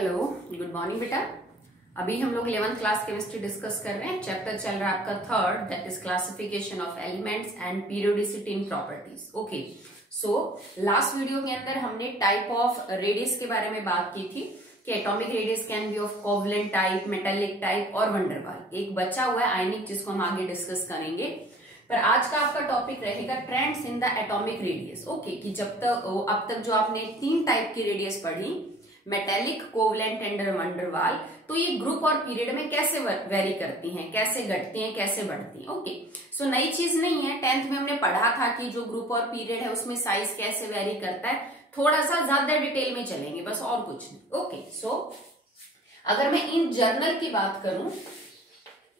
Hello, good morning बेटा। अभी हम लोग 11th क्लास केमिस्ट्री डिस्कस कर रहे हैं। चैप्टर चल रहा है आपका third, that is classification of elements and periodicity in properties. Okay, so last video के अंदर हमने टाइप ऑफ रेडियस के बारे में बात की थी कि atomic radius can be of covalent type, metallic type और वंडरवाल। एक बचा हुआ है आयनिक, जिसको हम आगे डिस्कस करेंगे। पर आज का आपका टॉपिक रहेगा trends in the atomic radius. Okay, कि जब तक अब तक जो आपने 3 टाइप की रेडियस पढ़ी, मेटेलिक, कोवलेंट एंड वंडरवाल, तो ये ग्रुप और पीरियड में कैसे वेरी करती हैं, कैसे घटती हैं, कैसे बढ़ती हैं। ओके, सो नई चीज नहीं है। 10th में हमने पढ़ा था कि जो ग्रुप और पीरियड है उसमें साइज कैसे वेरी करता है। थोड़ा सा ज्यादा डिटेल में चलेंगे, बस और कुछ नहीं। ओके, सो अगर मैं इन जनरल की बात करूं,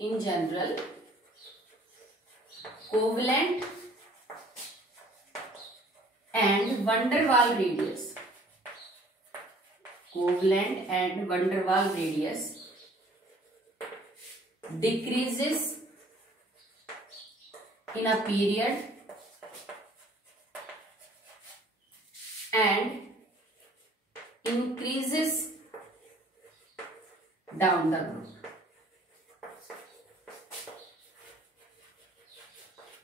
in general covalent and van der Waals radius, covalent and van der Waals radius decreases in a period and increases down the group।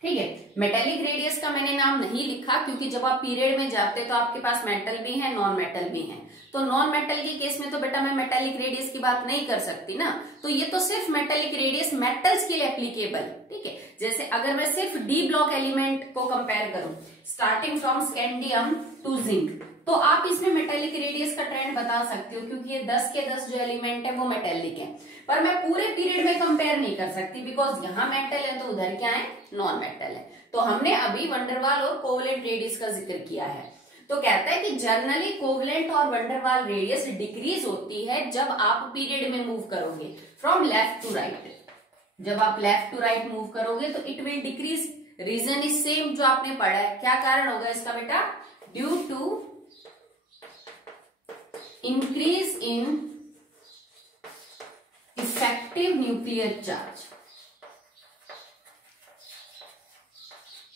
ठीक है, मेटेलिक रेडियस का मैंने नाम नहीं लिखा क्योंकि जब आप पीरियड में जाते हैं तो आपके पास मेटल भी है, नॉन मेटल भी है। तो नॉन मेटल के केस में तो बेटा मैं मेटेलिक रेडियस की बात नहीं कर सकती ना, तो ये तो सिर्फ मेटेलिक रेडियस मेटल्स के लिए एप्लीकेबल। ठीक है, जैसे अगर मैं सिर्फ डी ब्लॉक एलिमेंट को कंपेयर करूं, starting from scandium to zinc, तो आप इसमें मेटेलिक रेडियस का ट्रेंड बता सकते हो क्योंकि ये 10 के 10 जो एलिमेंट है वो मेटेलिक है। पर मैं पूरे पीरियड में कंपेयर नहीं कर सकती बिकॉज यहाँ मेटल है तो उधर क्या है, नॉन मेटल है। तो हमने अभी वंडरवाल और कोवलेंट रेडियस का जिक्र किया है। तो कहता है कि जनरली कोवलेंट और वंडरवाल रेडियस डिक्रीज होती है जब आप पीरियड में मूव करोगे फ्रॉम लेफ्ट टू राइट। जब आप लेफ्ट टू राइट मूव करोगे तो it will decrease. Reason is same जो आपने पढ़ा है। क्या कारण होगा इसका बेटा? Due to increase in effective nuclear charge.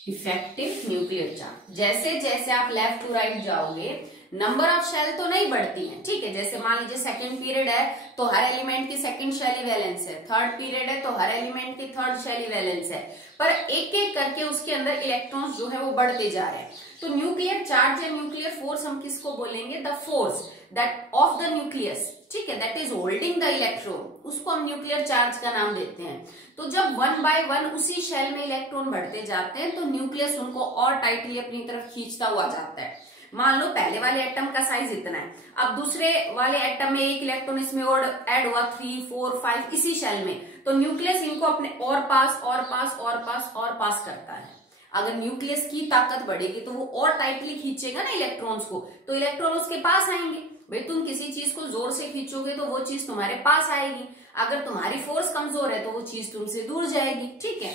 Effective nuclear charge, जैसे जैसे आप लेफ्ट टू राइट जाओगे नंबर ऑफ शेल तो नहीं बढ़ती हैं। ठीक है, जैसे मान लीजिए सेकंड पीरियड है तो हर एलिमेंट की सेकंड शेली वैलेंस है, थर्ड पीरियड है तो हर एलिमेंट की थर्ड शेली वैलेंस है, पर एक एक करके उसके अंदर इलेक्ट्रॉन्स जो है वो बढ़ते जा रहे हैं। तो न्यूक्लियर चार्ज या न्यूक्लियर फोर्स हम किसको बोलेंगे? The force that of the nucleus, ठीक है, that is holding the electron, उसको हम न्यूक्लियर चार्ज का नाम देते हैं। तो जब 1 बाय 1 उसी शेल में इलेक्ट्रॉन बढ़ते जाते हैं तो न्यूक्लियस उनको और टाइटली अपनी तरफ खींचता हुआ जाता है। मान लो पहले वाले एटम का साइज इतना है, अब दूसरे वाले एटम में एक इलेक्ट्रॉन इसमें और ऐड हुआ, 3, 4, 5 इसी शेल में, तो न्यूक्लियस इनको अपने और पास और पास और पास और पास करता है। अगर न्यूक्लियस की ताकत बढ़ेगी तो वो और टाइटली खींचेगा ना इलेक्ट्रॉन्स को, तो इलेक्ट्रॉन उसके पास आएंगे। भाई तुम किसी चीज को जोर से खींचोगे तो वो चीज तुम्हारे पास आएगी, अगर तुम्हारी फोर्स कमजोर है तो वो चीज तुमसे दूर जाएगी। ठीक है,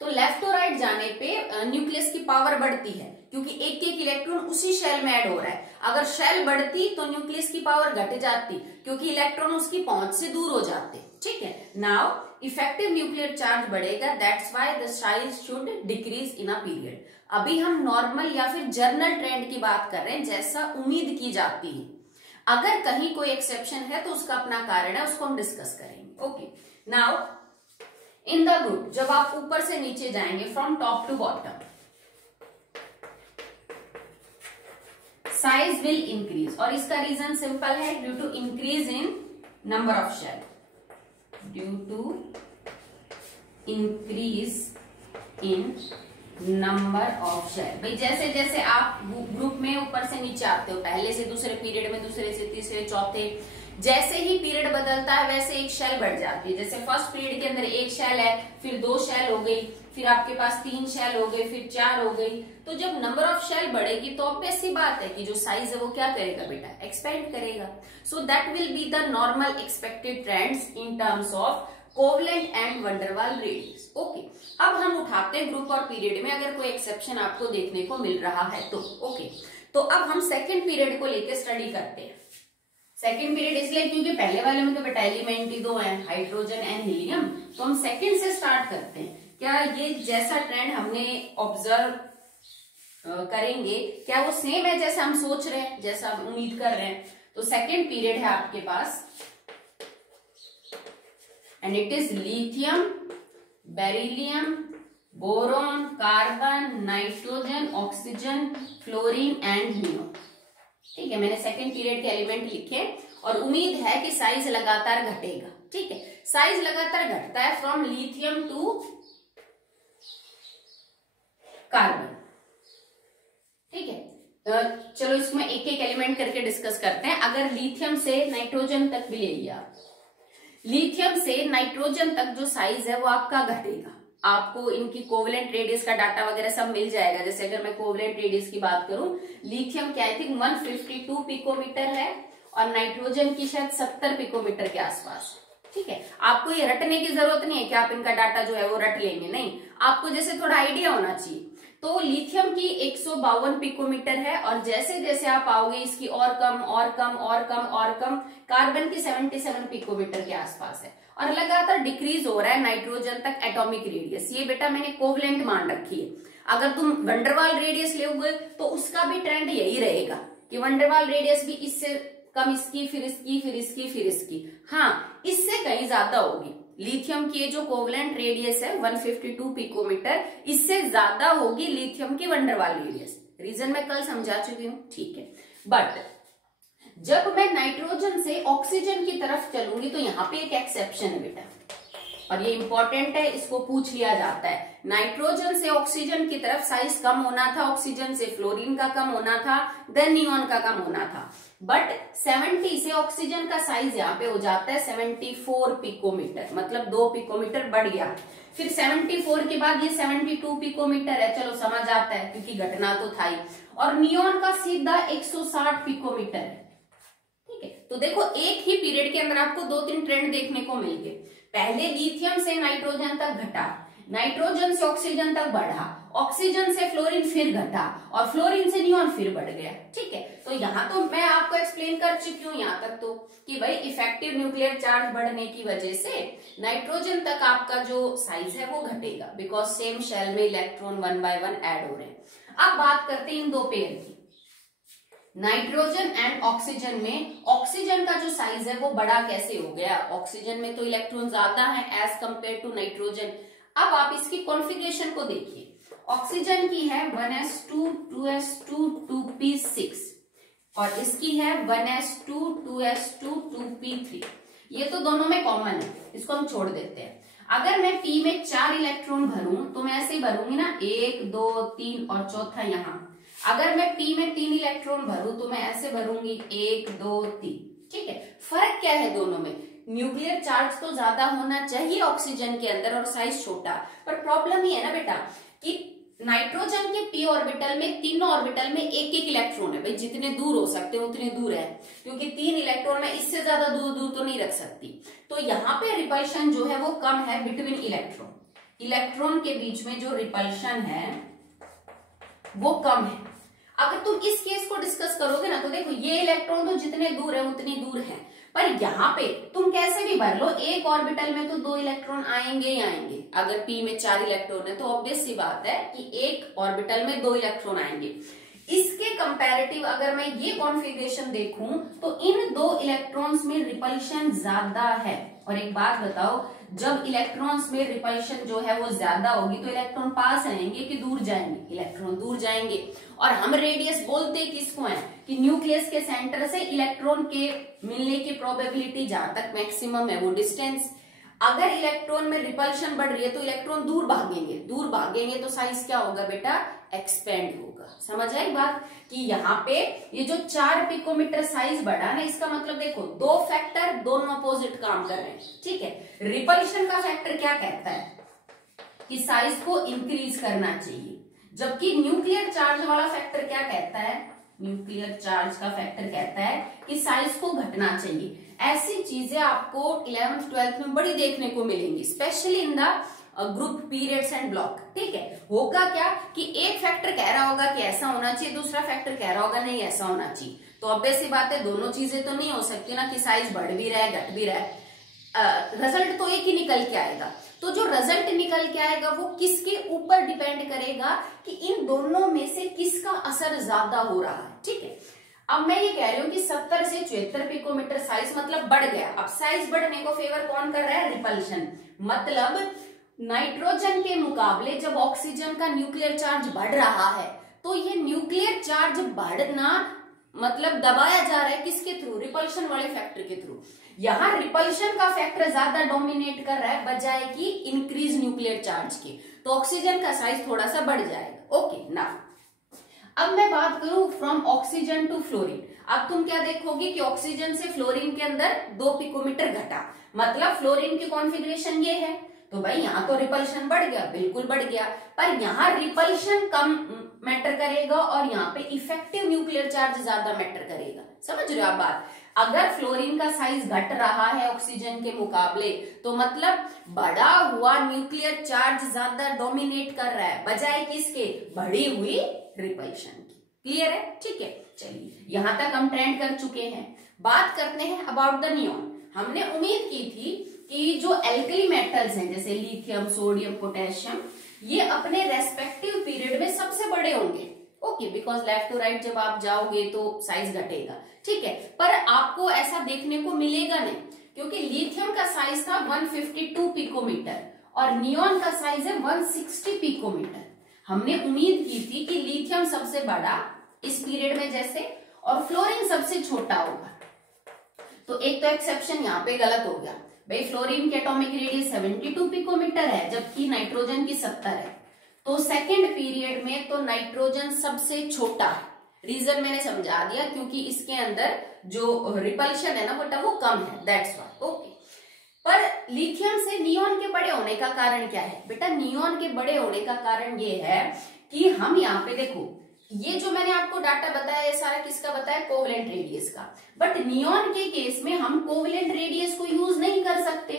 तो लेफ्ट टू राइट जाने पे न्यूक्लियस की पावर बढ़ती है क्योंकि एक एक इलेक्ट्रॉन उसी शेल में ऐड हो रहा है। अगर शेल बढ़ती तो न्यूक्लियस की पावर घट जाती क्योंकि इलेक्ट्रॉन उसकी पहुंच से दूर हो जाते। ठीक है, नाउ इफेक्टिव न्यूक्लियर चार्ज बढ़ेगा, that's why the size should decrease in a period. अभी हम नॉर्मल या फिर जनरल ट्रेंड की बात कर रहे हैं, जैसा उम्मीद की जाती है। अगर कहीं कोई एक्सेप्शन है तो उसका अपना कारण है, उसको हम डिस्कस करेंगे। Okay, now in the group, जब आप ऊपर से नीचे जाएंगे from top to bottom, size will increase, और इसका रीजन सिंपल है, due to increase in number of shell. Due to increase in number of shell. भाई जैसे जैसे आप ग्रुप में ऊपर से नीचे आते हो, पहले से दूसरे पीरियड में, दूसरे से तीसरे, चौथे, जैसे ही पीरियड बदलता है वैसे एक शेल बढ़ जाती है। जैसे फर्स्ट पीरियड के अंदर एक शेल है, फिर 2 शेल हो गई, फिर आपके पास 3 शेल हो गई, फिर 4 हो गई। तो जब नंबर ऑफ शेल बढ़ेगी तो ऑब्वियस सी बात है कि जो साइज है वो क्या करेगा बेटा? एक्सपेंड करेगा। So that will be the normal expected trends in terms of covalent and van der Waals radius. Okay, अब हम उठाते हैं ग्रुप और पीरियड में अगर कोई एक्सेप्शन आपको देखने को मिल रहा है तो। ओके, तो अब हम सेकेंड पीरियड को लेकर स्टडी करते हैं। सेकेंड पीरियड इसलिए क्योंकि पहले वाले में तो बेटा एलिमेंट ही 2 हैं, हाइड्रोजन एंड हीलियम, तो हम सेकेंड से स्टार्ट करते हैं। क्या ये जैसा ट्रेंड हमने ऑब्जर्व करेंगे क्या वो सेम है जैसा हम सोच रहे हैं, जैसा हम उम्मीद कर रहे हैं? तो सेकेंड पीरियड है आपके पास and it is lithium, beryllium, boron, carbon, nitrogen, oxygen, fluorine and neon. ठीक है, मैंने सेकेंड पीरियड के एलिमेंट लिखे और उम्मीद है कि साइज लगातार घटेगा। ठीक है, साइज लगातार घटता है फ्रॉम लिथियम टू कार्बन। ठीक है, चलो इसमें एक एक एलिमेंट करके डिस्कस करते हैं। अगर लिथियम से नाइट्रोजन तक भी ले लिया, लिथियम से नाइट्रोजन तक जो साइज है वो आपका घटेगा। आपको इनकी कोवलेंट रेडियस का डाटा वगैरह सब मिल जाएगा। जैसे अगर मैं कोवलेंट रेडियस की बात करूं, लिथियम की आई थिंक 152 पिकोमीटर है और नाइट्रोजन की शायद 70 पिकोमीटर के आसपास। ठीक है, आपको ये रटने की जरूरत नहीं है कि आप इनका डाटा जो है वो रट लेंगे, नहीं, आपको जैसे थोड़ा आइडिया होना चाहिए। तो लिथियम की 152 पिकोमीटर है और जैसे जैसे आप आओगे इसकी और कम और कम और कम और कम। कार्बन की 77 पिकोमीटर के आसपास है और लगातार डिक्रीज हो रहा है नाइट्रोजन तक एटॉमिक रेडियस। ये बेटा मैंने कोवलेंट मान रखी है। अगर तुम वंडरवाल रेडियस लोगे तो उसका भी ट्रेंड यही रहेगा कि वंडरवाल रेडियस भी इससे कम इसकी, फिर इसकी, फिर इसकी, फिर इसकी। हाँ, इससे कहीं ज्यादा होगी। लिथियम की जो कोवलेंट रेडियस है 152 पिकोमीटर, इससे ज्यादा होगी लिथियम की वंडरवाल रेडियस। रीजन मैं कल समझा चुकी हूँ। ठीक है, बट जब मैं नाइट्रोजन से ऑक्सीजन की तरफ चलूंगी तो यहाँ पे एक एक्सेप्शन है बेटा, और ये इंपॉर्टेंट है, इसको पूछ लिया जाता है। नाइट्रोजन से ऑक्सीजन की तरफ साइज कम होना था, ऑक्सीजन से फ्लोरीन का कम होना था, देन नियोन का कम होना था। बट 70 से ऑक्सीजन का साइज यहाँ पे हो जाता है 74 पिकोमीटर, मतलब 2 पिकोमीटर बढ़ गया। फिर 74 के बाद ये 72 पिकोमीटर है, चलो समझ आता है क्योंकि घटना तो था ही। और नियोन का सीधा 160 पिकोमीटर है। ठीक है, तो देखो एक ही पीरियड के अंदर आपको 2-3 ट्रेंड देखने को मिल गए। पहले लिथियम से नाइट्रोजन तक घटा, नाइट्रोजन से ऑक्सीजन तक बढ़ा, ऑक्सीजन से फ्लोरीन फिर घटा और फ्लोरीन से नियोन फिर बढ़ गया। ठीक है, तो यहाँ तो मैं आपको एक्सप्लेन कर चुकी हूँ यहाँ तक तो कि भाई इफेक्टिव न्यूक्लियर चार्ज बढ़ने की वजह से नाइट्रोजन तक आपका जो साइज है वो घटेगा, बिकॉज सेम शेल में इलेक्ट्रॉन 1 by 1 ऐड हो रहे हैं। अब बात करते हैं इन दो पेयर की, नाइट्रोजन एंड ऑक्सीजन में। ऑक्सीजन का जो साइज है वो बड़ा कैसे हो गया? ऑक्सीजन में तो इलेक्ट्रॉन ज्यादा है एज कंपेयर टू नाइट्रोजन। अब आप इसकी कॉन्फ़िगरेशन को देखिए। ऑक्सीजन की है 1s2 2s2 2p6 और इसकी है 1s2 2s2 2p3। ये तो दोनों में कॉमन है, इसको हम छोड़ देते हैं। अगर मैं p में 4 इलेक्ट्रॉन भरूं तो मैं ऐसे ही भरूंगी ना, 1 2 3 और चौथा यहाँ। अगर मैं p में 3 इलेक्ट्रॉन भरूं तो मैं ऐसे भरूंगी 1 2 3। ठीक है, फर्क क्या है दोनों में? न्यूक्लियर चार्ज तो ज्यादा होना चाहिए ऑक्सीजन के अंदर और साइज छोटा, पर प्रॉब्लम ये है ना बेटा कि नाइट्रोजन के p ऑर्बिटल में तीनों ऑर्बिटल में एक एक इलेक्ट्रॉन है। भाई जितने दूर हो सकते हैं उतने दूर है, क्योंकि 3 इलेक्ट्रॉन में इससे ज्यादा दूर दूर तो नहीं रख सकती। तो यहाँ पे रिपल्शन जो है वो कम है बिटवीन इलेक्ट्रॉन। इलेक्ट्रॉन के बीच में जो रिपल्शन है वो कम है। अगर तुम इस केस को डिस्कस करोगे ना तो देखो ये इलेक्ट्रॉन तो जितने दूर है उतनी दूर है, पर यहाँ पे तुम कैसे भी भर लो एक ऑर्बिटल में तो 2 इलेक्ट्रॉन आएंगे ही आएंगे। अगर p में 4 इलेक्ट्रॉन है तो ऑब्वियस सी बात है कि एक ऑर्बिटल में 2 इलेक्ट्रॉन आएंगे। इसके कंपैरेटिव अगर मैं ये कॉन्फ़िगरेशन देखूं तो इन 2 इलेक्ट्रॉन्स में रिपल्शन ज्यादा है। और एक बात बताओ, जब इलेक्ट्रॉन्स में रिपल्शन जो है वो ज्यादा होगी तो इलेक्ट्रॉन पास रहेंगे कि दूर जाएंगे? इलेक्ट्रॉन दूर जाएंगे। और हम रेडियस बोलते किसको है कि न्यूक्लियस के सेंटर से इलेक्ट्रॉन के मिलने की प्रोबेबिलिटी जहां तक मैक्सिमम है वो डिस्टेंस। अगर इलेक्ट्रॉन में रिपल्शन बढ़ रही है तो इलेक्ट्रॉन दूर भागेंगे, दूर भागेंगे तो साइज क्या होगा बेटा? एक्सपेंड होगा। समझ आई बात कि यहाँ पे ये जो 4 पिकोमीटर साइज बढ़ा ना, इसका मतलब देखो 2 फैक्टर दोनों अपोजिट काम कर रहे हैं। ठीक है, रिपल्शन का फैक्टर क्या कहता है कि साइज को इंक्रीज करना चाहिए, जबकि न्यूक्लियर चार्ज वाला फैक्टर क्या कहता है? न्यूक्लियर चार्ज का फैक्टर कहता है कि साइज को घटना चाहिए। ऐसी चीजें आपको 11th 12th में बड़ी देखने को मिलेंगी, specially in the group periods and block. ठीक है, होगा क्या कि एक फैक्टर कह रहा होगा कि ऐसा होना चाहिए, दूसरा फैक्टर कह रहा होगा नहीं ऐसा होना चाहिए। तो ऑब्वियस सी बात है दोनों चीजें तो नहीं हो सकती ना कि साइज बढ़ भी रहा है घट भी रहा है। रिजल्ट तो एक ही निकल के आएगा। तो जो रिजल्ट निकल के आएगा वो किसके ऊपर डिपेंड करेगा कि इन दोनों में से किसका असर ज्यादा हो रहा है। ठीक है, अब मैं ये कह रही हूँ कि 70 से 74 पिकोमीटर साइज मतलब बढ़ गया। अब साइज बढ़ने को फेवर कौन कर रहा है? रिपल्शन। मतलब नाइट्रोजन के मुकाबले जब ऑक्सीजन का न्यूक्लियर चार्ज बढ़ रहा है तो ये न्यूक्लियर चार्ज बढ़ना मतलब दबाया जा रहा है किसके थ्रू? रिपल्शन वाले फैक्टर के थ्रू। यहां रिपल्शन का फैक्टर ज्यादा डोमिनेट कर रहा है बजाय कि इंक्रीज न्यूक्लियर चार्ज के, तो ऑक्सीजन का साइज थोड़ा सा बढ़ जाएगा। ओके ना, अब मैं बात करूं फ्रॉम ऑक्सीजन टू फ्लोरीन। अब तुम क्या देखोगे कि ऑक्सीजन से फ्लोरीन के अंदर 2 पिकोमीटर घटा, मतलब फ्लोरीन की कॉन्फ़िगरेशन ये है, तो भाई यहाँ तो रिपल्शन बढ़ गया, बिल्कुल बढ़ गया, पर यहाँ रिपल्शन कम मैटर करेगा और यहाँ पे इफेक्टिव न्यूक्लियर चार्ज ज्यादा मैटर करेगा। समझ रहे हो आप बात? अगर फ्लोरीन का साइज घट रहा है ऑक्सीजन के मुकाबले तो मतलब बढ़ा हुआ न्यूक्लियर चार्ज ज्यादा डोमिनेट कर रहा है बजाय किसके? बढ़ी हुई रिपल्शन की। क्लियर है? ठीक है, चलिए यहां तक हम ट्रेंड कर चुके हैं। बात करते हैं अबाउट द नियॉन। हमने उम्मीद की थी कि जो एल्कली मेटल्स हैं जैसे लिथियम, सोडियम, पोटेशियम, ये अपने रेस्पेक्टिव पीरियड में सबसे बड़े होंगे। Okay, because left to right जब आप जाओगे तो साइज घटेगा, ठीक है, पर आपको ऐसा देखने को मिलेगा नहीं, क्योंकि लिथियम का साइज था 152 पिकोमीटर और नियॉन का साइज है 160 पिकोमीटर। हमने उम्मीद की थी कि लिथियम सबसे बड़ा इस पीरियड में जैसे और फ्लोरीन सबसे छोटा होगा, तो एक तो एक्सेप्शन यहाँ पे गलत हो गया। भाई फ्लोरीन की एटॉमिक रेडियस 72 पिकोमीटर है जबकि नाइट्रोजन की 70 है, तो सेकेंड पीरियड में तो नाइट्रोजन सबसे छोटा है। रीजन मैंने समझा दिया, क्योंकि इसके अंदर जो रिपल्शन है ना बेटा वो कम है, दैट्स व्हाई। ओके, पर लिथियम से नियॉन के बड़े होने का कारण क्या है? बेटा नियॉन के बड़े होने का कारण ये है कि हम यहाँ पे देखो, ये जो मैंने आपको डाटा बताया ये सारा किसका बताया? कोवलेंट रेडियस का। बट नियॉन के केस में हम कोवलेंट रेडियस को यूज नहीं कर सकते,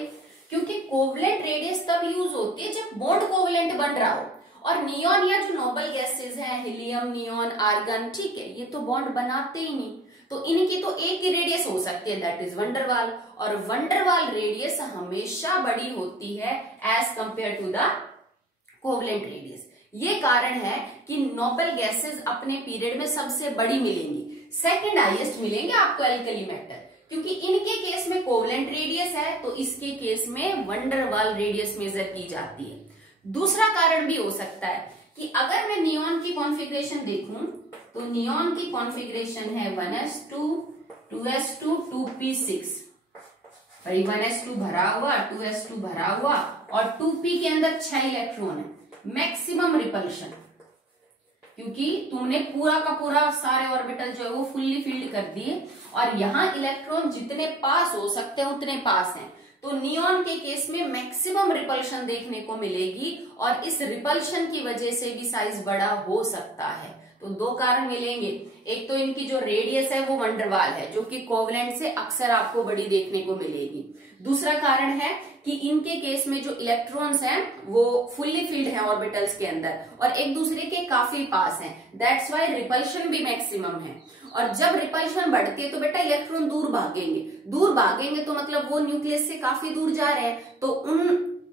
क्योंकि कोवलेंट रेडियस तब यूज होती है जब बॉन्ड कोवलेंट बन रहा हो, और नियॉन या जो नोबल गैसेस हैं हीलियम, नियॉन, आर्गन, ठीक है, ये तो बॉन्ड बनाते ही नहीं, तो इनकी तो एक ही रेडियस हो सकती है, दैट इज वंडरवाल, और वंडरवाल रेडियस हमेशा बड़ी होती है as compare to the covalent radius. ये कारण है कि नोबल गैसेस अपने पीरियड में सबसे बड़ी मिलेंगी, सेकंड हाईएस्ट मिलेंगे आपको एल्कली मेटल, क्योंकि इनके केस में कोवलेंट रेडियस है तो इसके केस में वंडरवाल रेडियस मेजर की जाती है। दूसरा कारण भी हो सकता है कि अगर मैं नियॉन की कॉन्फ़िगरेशन देखूं तो नियॉन की कॉन्फ़िगरेशन है 1s2 2s2 2p6, भाई 1s2 भरा हुआ, 2s2 भरा हुआ और 2p के अंदर 6 इलेक्ट्रॉन है, मैक्सिमम रिपल्शन, क्योंकि तुमने पूरा का पूरा सारे ऑर्बिटल जो है वो फुल्ली फिल्ड कर दिए और यहाँ इलेक्ट्रॉन जितने पास हो सकते हैं उतने पास हैं, तो नियॉन के केस में मैक्सिमम रिपल्शन देखने को मिलेगी और इस रिपल्शन की वजह से भी साइज बड़ा हो सकता है। तो दो कारण मिलेंगे, एक तो इनकी जो रेडियस है वो वंडरवाल है जो कि कोवलेंट से अक्सर आपको बड़ी देखने को मिलेगी, दूसरा कारण है कि इनके केस में जो इलेक्ट्रॉन्स हैं वो फुल्ली फिल्ड हैं ऑर्बिटल्स के अंदर और एक दूसरे के काफी पास हैं, दैट्स वाई रिपल्शन भी मैक्सिमम है। और जब रिपल्शन बढ़ती है तो बेटा इलेक्ट्रॉन दूर भागेंगे तो मतलब वो न्यूक्लियस से काफी दूर जा रहे हैं, तो उन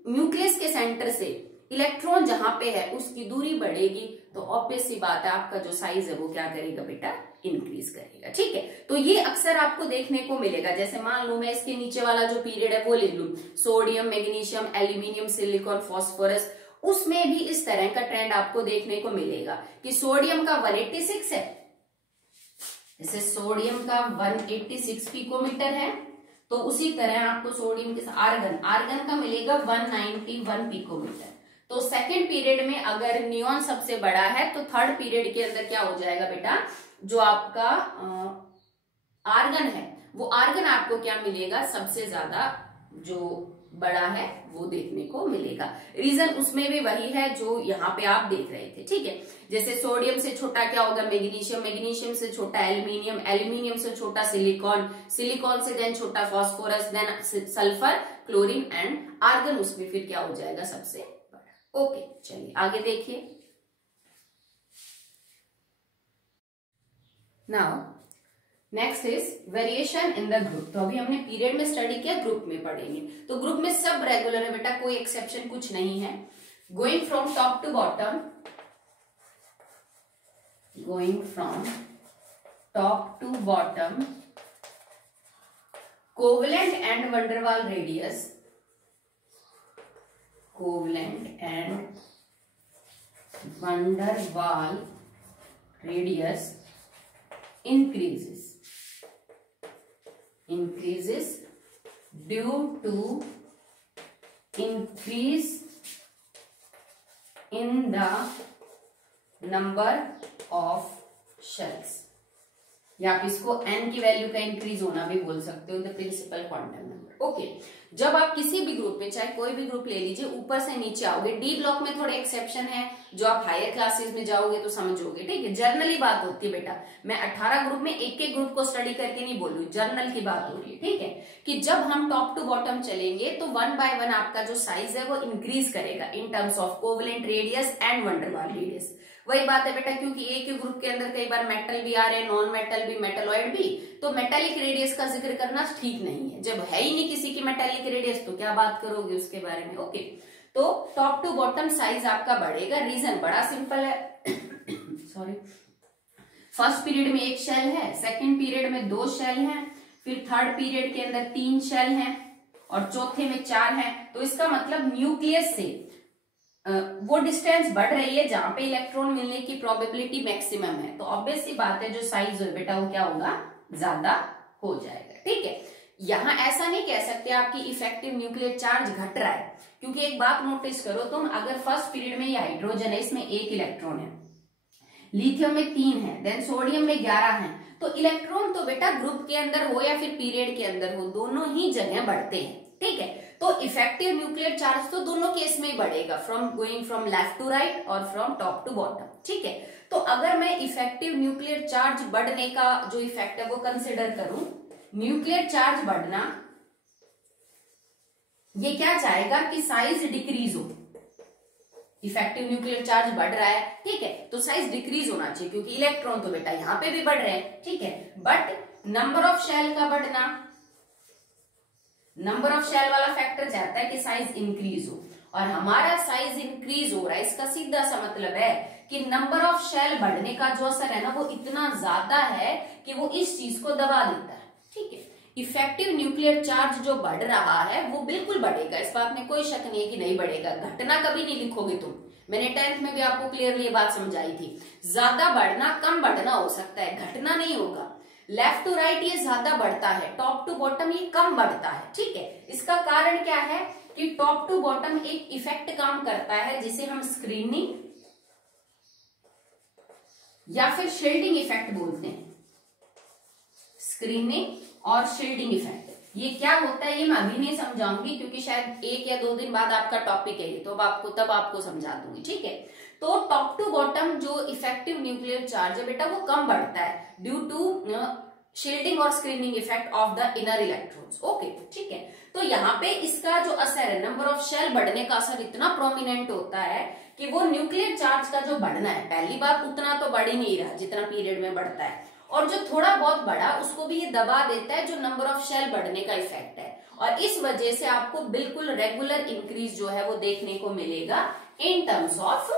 न्यूक्लियस के सेंटर से इलेक्ट्रॉन जहां पे है उसकी दूरी बढ़ेगी, तो ऑब्वियस सी बात है आपका जो साइज है वो क्या करेगा बेटा, इंक्रीज करेगा। ठीक है, तो ये अक्सर आपको देखने को मिलेगा। जैसे मान लो मैं इसके नीचे वाला जो पीरियड है वो ले लूं, sodium, magnesium, aluminium, silicon, phosphorus, उसमें भी इस तरह का ट्रेंड आपको देखने को मिलेगा कि सोडियम का 186 है, जैसे सोडियम का 186 पिकोमीटर है, तो उसी तरह आपको सोडियम के आर्गन का मिलेगा 191 पिकोमीटर। तो सेकेंड पीरियड में अगर नियॉन सबसे बड़ा है तो थर्ड पीरियड के अंदर क्या हो जाएगा बेटा, जो आपका आर्गन है वो आर्गन आपको क्या मिलेगा, सबसे ज्यादा जो बड़ा है वो देखने को मिलेगा। रीजन उसमें भी वही है जो यहाँ पे आप देख रहे थे। ठीक है, जैसे सोडियम से छोटा क्या होगा, मैग्नीशियम, मैग्नीशियम से छोटा एल्यूमिनियम, एल्यूमिनियम से छोटा सिलिकॉन, सिलिकॉन से देन छोटा phosphorus, then sulphur, chlorine and argon उसमें फिर क्या हो जाएगा, सबसे बड़ा। ओके, चलिए आगे देखिए। Now next is variation in the group. तो अभी हमने पीरियड में स्टडी किया, ग्रुप में पढ़ेंगे। तो ग्रुप में सब रेगुलर है बेटा, कोई एक्सेप्शन कुछ नहीं है। Going from top to bottom, going from top to bottom covalent and van der Waals radius, covalent and van der Waals radius increases due to increase in the number of shells, या आप इसको n की वैल्यू का इंक्रीज होना भी बोल सकते हो, the principal quantum number. Okay, जब आप किसी भी ग्रुप में, चाहे कोई भी ग्रुप ले लीजिए, ऊपर से नीचे आओगे, डी ब्लॉक में थोड़े एक्सेप्शन है जो आप हायर क्लासेस में जाओगे तो समझोगे, ठीक है। जर्नली बात होती है बेटा, मैं 18 ग्रुप में एक एक ग्रुप को स्टडी करके नहीं बोल रही, जर्नल की बात हो रही है, ठीक है। कि जब हम टॉप टू बॉटम चलेंगे तो 1 by 1 आपका जो साइज है वो इंक्रीज करेगा in terms of covalent radius and van der Waals radius. वही बात है बेटा, क्योंकि एक ही ग्रुप के अंदर कई बार मेटल भी आ रहे हैं, नॉन मेटल भी, मेटलॉइड भी, तो मेटालिक रेडियस का जिक्र करना ठीक नहीं है। जब है ही नहीं किसी की मेटालिक रेडियस तो क्या बात करोगे उसके बारे में। ओके, तो टॉप टू बॉटम साइज आपका बढ़ेगा। रीजन बड़ा सिंपल है सॉरी, फर्स्ट पीरियड में 1 शेल है, सेकेंड पीरियड में 2 शेल हैं, फिर थर्ड पीरियड के अंदर 3 शेल हैं और चौथे में 4 हैं। तो इसका मतलब न्यूक्लियस से वो डिस्टेंस बढ़ रही है जहां पे इलेक्ट्रॉन मिलने की प्रोबेबिलिटी मैक्सिमम है। तो ऑब्वियस सी बात है, जो साइज है बेटा वो क्या होगा, ज्यादा हो जाएगा, ठीक है। यहां ऐसा नहीं कह सकते आपकी इफेक्टिव न्यूक्लियर चार्ज घट रहा है, क्योंकि एक बात नोटिस करो तुम, अगर फर्स्ट पीरियड में ये हाइड्रोजन है, इसमें 1 इलेक्ट्रॉन है, लिथियम में 3 है, देन सोडियम में 11 है, तो इलेक्ट्रॉन तो बेटा ग्रुप के अंदर हो या फिर पीरियड के अंदर हो, दोनों ही जगह बढ़ते हैं, ठीक है। तो इफेक्टिव न्यूक्लियर चार्ज तो दोनों केस में ही बढ़ेगा, from going from left to right और फ्रॉम टॉप टू बॉटम, ठीक है। तो अगर मैं इफेक्टिव न्यूक्लियर चार्ज बढ़ने का जो इफेक्ट है वो कंसिडर करूं, न्यूक्लियर चार्ज बढ़ना, ये क्या चाहेगा कि साइज डिक्रीज हो। इफेक्टिव न्यूक्लियर चार्ज बढ़ रहा है, ठीक है, तो साइज डिक्रीज होना चाहिए, क्योंकि इलेक्ट्रॉन तो बेटा यहां पे भी बढ़ रहे हैं, ठीक है। बट नंबर ऑफ शेल का बढ़ना, नंबर ऑफ शेल वाला फैक्टर चाहता है कि साइज इंक्रीज हो, और हमारा साइज इंक्रीज हो रहा है, इसका सीधा सा मतलब है कि नंबर ऑफ शेल बढ़ने का जो असर है ना वो इतना ज्यादा है कि वो इस चीज को दबा देता है, ठीक है। इफेक्टिव न्यूक्लियर चार्ज जो बढ़ रहा है वो बिल्कुल बढ़ेगा, इस बात में कोई शक नहीं है कि नहीं बढ़ेगा, घटना कभी नहीं लिखोगे तुम। मैंने 10th में भी आपको क्लियरली ये बात समझाई थी, ज्यादा बढ़ना कम बढ़ना हो सकता है, घटना नहीं होगा। लेफ्ट टू राइट ये ज्यादा बढ़ता है, टॉप टू बॉटम ये कम बढ़ता है, ठीक है। इसका कारण क्या है कि टॉप टू बॉटम एक इफेक्ट काम करता है जिसे हम स्क्रीनिंग या फिर शील्डिंग इफेक्ट बोलते हैं। स्क्रीनिंग और शील्डिंग इफेक्ट, ये क्या होता है ये मैं अभी नहीं समझाऊंगी, क्योंकि शायद 1 या 2 दिन बाद आपका टॉपिक है ये, तो तब आपको समझा दूंगी, ठीक है। तो टॉप टू बॉटम जो इफेक्टिव न्यूक्लियर चार्ज है बेटा वो कम बढ़ता है ड्यू टू शील्डिंग और screening effect of the inner electrons, okay, ठीक है। तो यहाँ पे इसका जो असर है, नंबर ऑफ शेल बढ़ने का असर इतना प्रोमिनेंट होता है कि वो न्यूक्लियर चार्ज का जो बढ़ना है, पहली बात उतना तो बढ़ ही नहीं रहा जितना पीरियड में बढ़ता है, और जो थोड़ा बहुत बढ़ा उसको भी ये दबा देता है, जो नंबर ऑफ शेल बढ़ने का इफेक्ट है, और इस वजह से आपको बिल्कुल रेगुलर इंक्रीज जो है वो देखने को मिलेगा इन टर्म्स ऑफ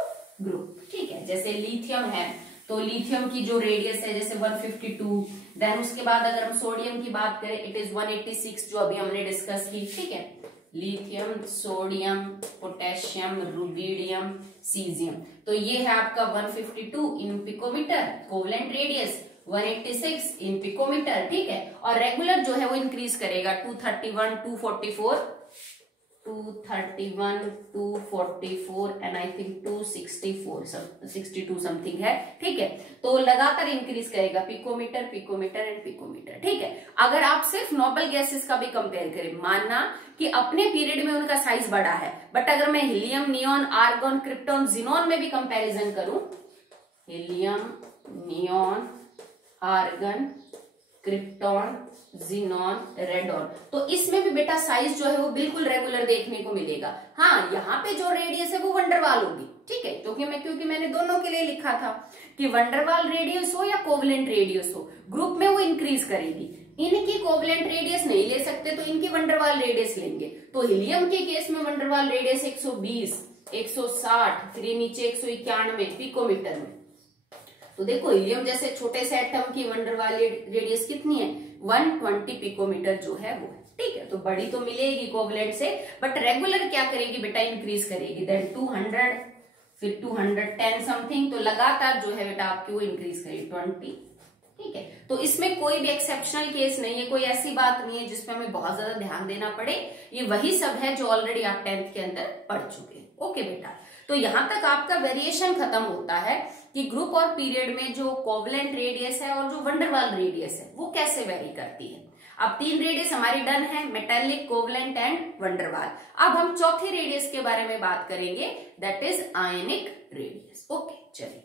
ग्रुप, ठीक है। जैसे लिथियम है तो लिथियम की जो रेडियस है जैसे 152, देन उसके बाद अगर हम सोडियम की बात करें इट इज 186 जो अभी हमने डिस्कस की, ठीक है। Lithium, sodium, potassium, rubidium, caesium, तो ये है आपका 152 इन पिकोमीटर, कोवलेंट रेडियस 186 इन पिकोमीटर, ठीक है। और रेगुलर जो है वो इंक्रीज करेगा 231, 244, 231, 244 एंड आई थिंक 262 समथिंग है, ठीक है। तो लगातार इंक्रीज करेगा पिकोमीटर, पिकोमीटर एंड पिकोमीटर, ठीक है। अगर आप सिर्फ नोबल गैसेस का भी कंपेयर करें, मानना कि अपने पीरियड में उनका साइज बड़ा है, बट अगर मैं helium, neon, argon, krypton, xenon में भी कंपैरिजन करूं, helium, neon, argon, krypton, xenon, radon, तो इसमें भी बेटा साइज जो है वो बिल्कुल रेगुलर देखने को मिलेगा। हाँ, यहाँ पे जो रेडियस है वो वंडरवाल होगी, ठीक है, क्योंकि मैंने दोनों के लिए लिखा था कि वंडरवाल रेडियस हो या कोवलेंट रेडियस हो, ग्रुप में वो इंक्रीज करेगी। इनकी कोवलेंट रेडियस नहीं ले सकते तो इनकी वंडरवाल रेडियस लेंगे। तो हीलियम के केस में वंडरवाल रेडियस 120, 160, फिर नीचे 191 पिकोमीटर में। तो देखो हीलियम जैसे छोटे से एटम की वंडर वाली रेडियस कितनी है, 120 पिकोमीटर जो है वो है, ठीक है। तो बड़ी तो मिलेगी कोवलेंट से, बट रेगुलर क्या करेगी बेटा, इंक्रीज करेगी, देन 200, फिर 210 समथिंग, तो लगातार जो है बेटा आपकी वो इंक्रीज करेगी 20, ठीक है। तो इसमें कोई भी एक्सेप्शनल केस नहीं है, कोई ऐसी बात नहीं है जिसपे हमें बहुत ज्यादा ध्यान देना पड़े, ये वही सब है जो ऑलरेडी आप 10th के अंदर पढ़ चुके हैं। ओके बेटा, तो यहां तक आपका वेरिएशन खत्म होता है कि ग्रुप और पीरियड में जो कोवलेंट रेडियस है और जो वंडरवाल रेडियस है वो कैसे वेरी करती है। अब 3 रेडियस हमारी डन है, मेटेलिक, कोवलेंट एंड वंडरवाल। अब हम चौथे रेडियस के बारे में बात करेंगे, that is ionic radius. Okay चलिए,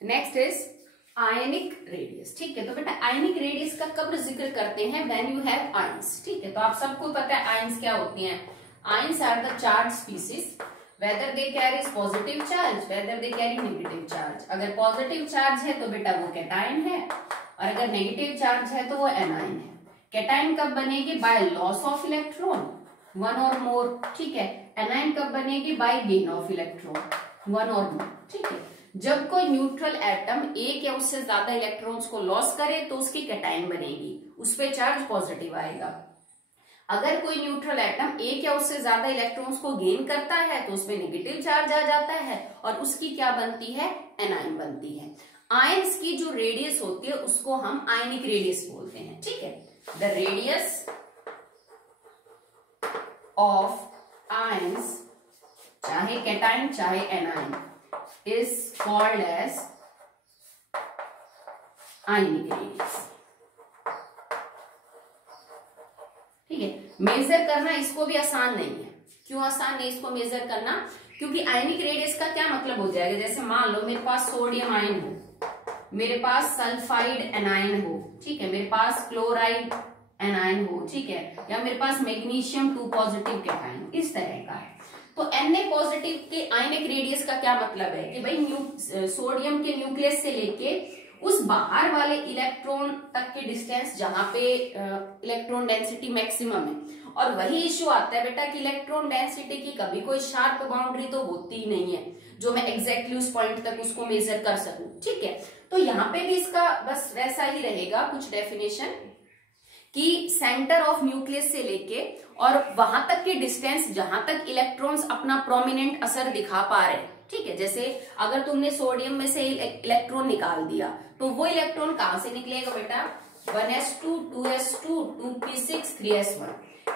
नेक्स्ट इज आयनिक रेडियस, ठीक है। तो बेटा आयनिक रेडियस का कब जिक्र करते हैं, व्हेन यू हैव आयंस, ठीक है। तो आप सबको पता है आयंस क्या होती हैं, ions are the charge species whether they carries positive charge, whether they carry negative charge. अगर पॉजिटिव चार्ज है तो बेटा वो कैटायन है, और अगर नेगेटिव चार्ज है तो वो एनायन है। कैटायन कब बनेगी, बाय लॉस ऑफ इलेक्ट्रॉन, 1 और मोर, ठीक है। एनायन कब बनेगी, बाय गेन ऑफ इलेक्ट्रॉन, 1 और मोर, ठीक है। जब कोई न्यूट्रल एटम एक या उससे ज्यादा इलेक्ट्रॉन्स को लॉस करे तो उसकी कैटायन बनेगी, उस पे चार्ज पॉजिटिव आएगा। अगर कोई न्यूट्रल एटम एक या उससे ज्यादा इलेक्ट्रॉन्स को गेन करता है तो उसमें नेगेटिव चार्ज आ जाता है और उसकी क्या बनती है, एनायन बनती है। आयंस की जो रेडियस होती है उसको हम आयनिक रेडियस बोलते हैं, ठीक है। द रेडियस ऑफ आयंस, चाहे कैटायन चाहे anion, is called as ionic radius, ठीक है। मेजर करना इसको भी आसान नहीं है, क्यों आसान नहीं इसको मेजर करना, क्योंकि आयनिक रेडियस का क्या मतलब हो जाएगा, जैसे मान लो मेरे पास सोडियम आयन हो, मेरे पास सल्फाइड एनायन हो, ठीक है, मेरे पास क्लोराइड एनायन हो, ठीक है, या मेरे पास मैग्नीशियम 2 पॉजिटिव कैटायन, इस तरह का है। तो Na पॉजिटिव के आयनिक रेडियस का क्या मतलब है कि भाई सोडियम के न्यूक्लियस से लेके उस बाहर वाले इलेक्ट्रॉन तक के डिस्टेंस जहां पे इलेक्ट्रॉन डेंसिटी मैक्सिमम है। और वही इश्यू आता है बेटा कि इलेक्ट्रॉन डेंसिटी की कभी कोई शार्प बाउंड्री तो होती ही नहीं है जो मैं एग्जैक्टली उस पॉइंट तक उसको मेजर कर सकूं, ठीक है। तो यहाँ पे भी इसका बस वैसा ही रहेगा कुछ डेफिनेशन कि सेंटर ऑफ न्यूक्लियस से लेके और वहां तक के डिस्टेंस जहां तक इलेक्ट्रॉन्स अपना प्रोमिनेंट असर दिखा पा रहे हैं, ठीक है। जैसे अगर तुमने सोडियम में से इलेक्ट्रॉन निकाल दिया तो वो इलेक्ट्रॉन कहां से निकलेगा बेटा, 1s2 2s2 2p6 3s1।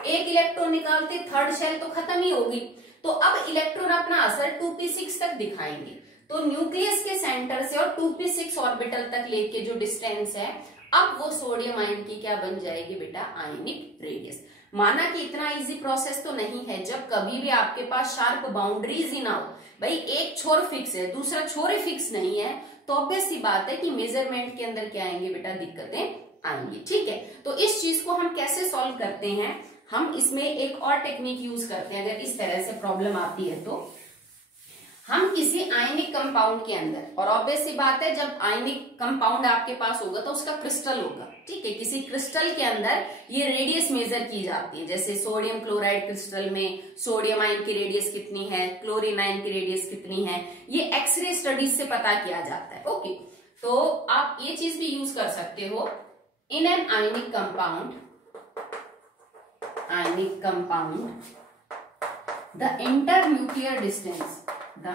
एक इलेक्ट्रॉन निकालते थर्ड शेल तो खत्म ही होगी, तो अब इलेक्ट्रॉन अपना असर 2p6 तक दिखाएंगे। तो न्यूक्लियस के सेंटर से और 2p6 ऑर्बिटल तक लेके जो डिस्टेंस है, अब वो सोडियम आयन की क्या बन जाएगी बेटा, आयनिक रेडियस। माना कि इतना इजी प्रोसेस तो नहीं है, जब कभी भी आपके पास शार्प बाउंड्रीज ही ना हो, भाई एक छोर फिक्स है दूसरा छोर ही फिक्स नहीं है, तो ऑब्वियस सी बात है कि मेजरमेंट के अंदर क्या आएंगे बेटा, दिक्कतें आएंगी, ठीक है। तो इस चीज को हम कैसे सॉल्व करते हैं, हम इसमें एक और टेक्निक यूज करते हैं। अगर इस तरह से प्रॉब्लम आती है तो हम किसी आयनिक कंपाउंड के अंदर, और ऑब्वियस सी बात है जब आयनिक कंपाउंड आपके पास होगा तो उसका क्रिस्टल होगा, ठीक है। किसी क्रिस्टल के अंदर ये रेडियस मेजर की जाती है, जैसे सोडियम क्लोराइड क्रिस्टल में सोडियम आयन की रेडियस कितनी है, क्लोरीन आयन की रेडियस कितनी है, ये एक्सरे स्टडीज से पता किया जाता है। ओके, तो आप ये चीज भी यूज कर सकते हो in an ionic compound, the internuclear distance, the